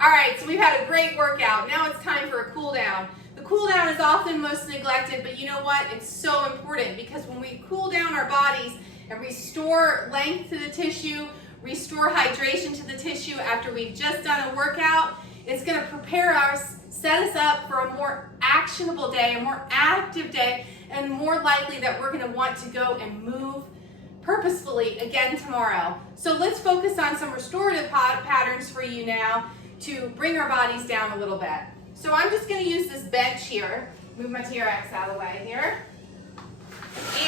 All right, so we've had a great workout. Now it's time for a cool down. The cool down is often most neglected, but you know what? It's so important because when we cool down our bodies and restore length to the tissue, restore hydration to the tissue after we've just done a workout, it's going to prepare us, set us up for a more actionable day, a more active day, and more likely that we're going to want to go and move purposefully again tomorrow. So let's focus on some restorative patterns for you now to bring our bodies down a little bit. So I'm just going to use this bench here. Move my TRX out of the way here.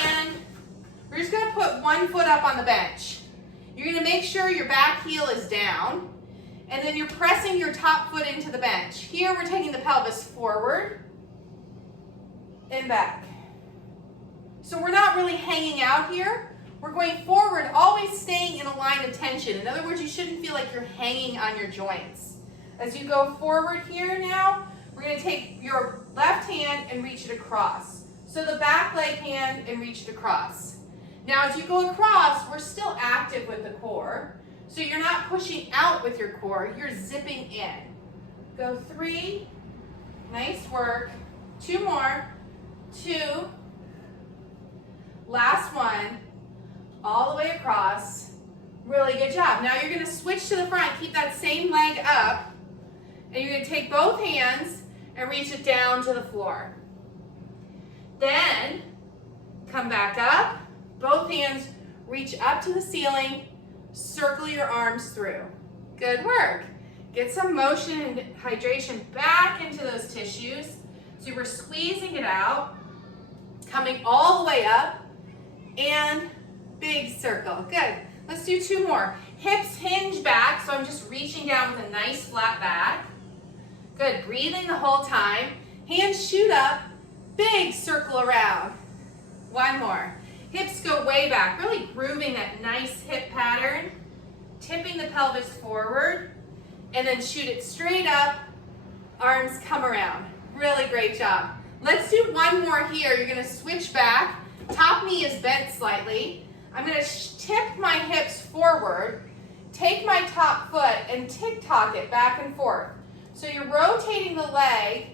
And we're just going to put one foot up on the bench. You're going to make sure your back heel is down. And then you're pressing your top foot into the bench. Here we're taking the pelvis forward and back. So we're not really hanging out here. We're going forward, always staying in a line of tension. In other words, you shouldn't feel like you're hanging on your joints. As you go forward here now, we're going to take your left hand and reach it across. So the back leg hand and reach it across. Now as you go across, we're still active with the core. So you're not pushing out with your core, you're zipping in. Go 3, nice work. 2 more, 2, last one, all the way across. Really good job. Now you're going to switch to the front, keep that same leg up, and you're going to take both hands and reach it down to the floor. Then come back up, both hands reach up to the ceiling, circle your arms through. Good work. Get some motion and hydration back into those tissues. So we're squeezing it out, coming all the way up, and big circle. Good. Let's do 2 more. Hips hinge back, so I'm just reaching down with a nice flat back. Good. Breathing the whole time. Hands shoot up, big circle around. 1 more. Hips go way back, really grooving that nice hip pattern. Tipping the pelvis forward, and then shoot it straight up. Arms come around. Really great job. Let's do 1 more here. You're going to switch back. Top knee is bent slightly. I'm going to tip my hips forward, take my top foot, and tick-tock it back and forth. So you're rotating the leg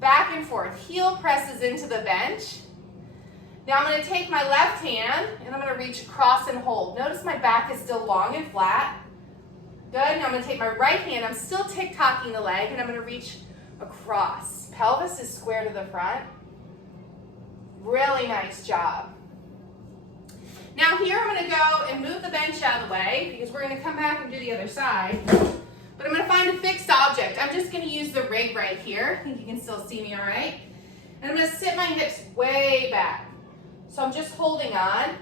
back and forth. Heel presses into the bench. Now I'm going to take my left hand, and I'm going to reach across and hold. Notice my back is still long and flat. Good. Now I'm going to take my right hand. I'm still tick-tocking the leg, and I'm going to reach across. Pelvis is square to the front. Really nice job. Now here I'm going to go and move the bench out of the way because we're going to come back and do the other side. But I'm going to find a fixed object. I'm just going to use the rig right here. I think you can still see me all right. And I'm going to sit my hips way back. So I'm just holding on,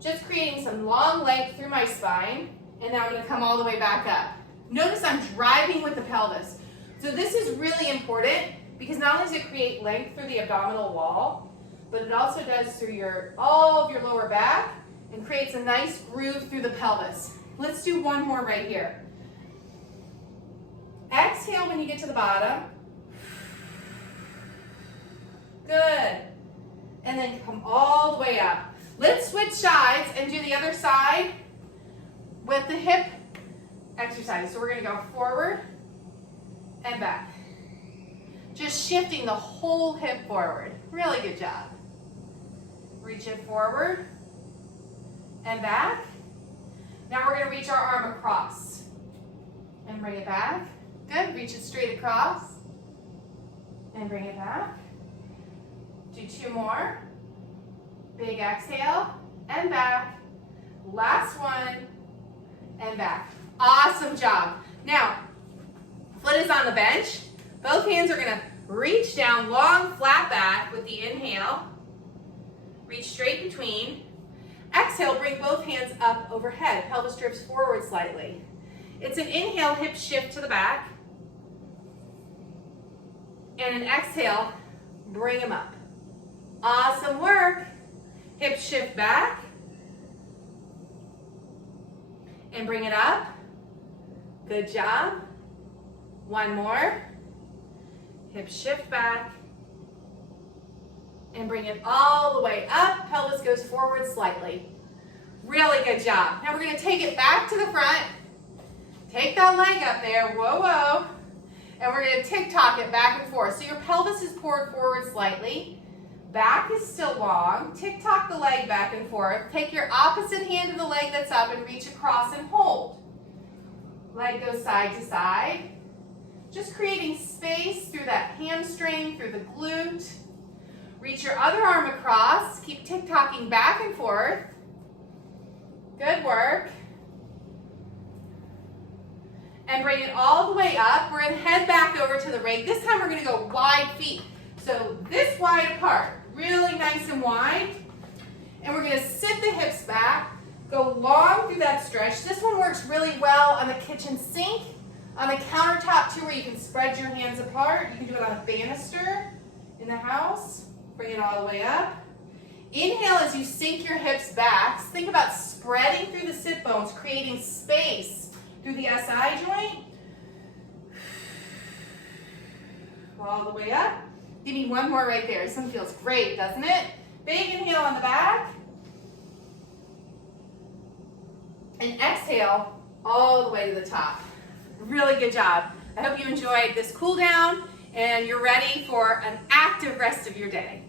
just creating some long length through my spine, and now I'm going to come all the way back up. Notice I'm driving with the pelvis. So this is really important because not only does it create length through the abdominal wall, but it also does through all of your lower back and creates a nice groove through the pelvis. Let's do 1 more right here. Exhale when you get to the bottom. Good. And then come all the way up. Let's switch sides and do the other side with the hip exercise. So we're going to go forward and back. Just shifting the whole hip forward. Really good job. Reach it forward and back. Now we're going to reach our arm across and bring it back. Good. Reach it straight across and bring it back. Do 2 more. Big exhale and back. Last one and back. Awesome job. Now, foot is on the bench. Both hands are going to reach down, long, flat back with the inhale. Reach straight between. Exhale, bring both hands up overhead. Pelvis drifts forward slightly. It's an inhale, hips shift to the back. And an exhale, bring them up. Awesome work. Hips shift back. And bring it up. Good job. 1 more. Hips shift back. And bring it all the way up. Pelvis goes forward slightly. Really good job. Now we're going to take it back to the front. Take that leg up there, whoa, whoa. And we're gonna tick-tock it back and forth. So your pelvis is poured forward slightly. Back is still long. Tick-tock the leg back and forth. Take your opposite hand of the leg that's up and reach across and hold. Leg goes side to side. Just creating space through that hamstring, through the glute. Reach your other arm across. Keep tick-tocking back and forth. Good work. And bring it all the way up. We're going to head back over to the rig. This time we're going to go wide feet. So this wide apart, really nice and wide. And we're going to sit the hips back, go long through that stretch. This one works really well on the kitchen sink, on the countertop too, where you can spread your hands apart. You can do it on a banister in the house. Bring it all the way up. Inhale as you sink your hips back. Think about spreading through the sit bones, creating space through the SI joint. All the way up. Give me one more right there. This one feels great, doesn't it? Big inhale on the back. And exhale all the way to the top. Really good job. I hope you enjoyed this cool down and you're ready for an active rest of your day.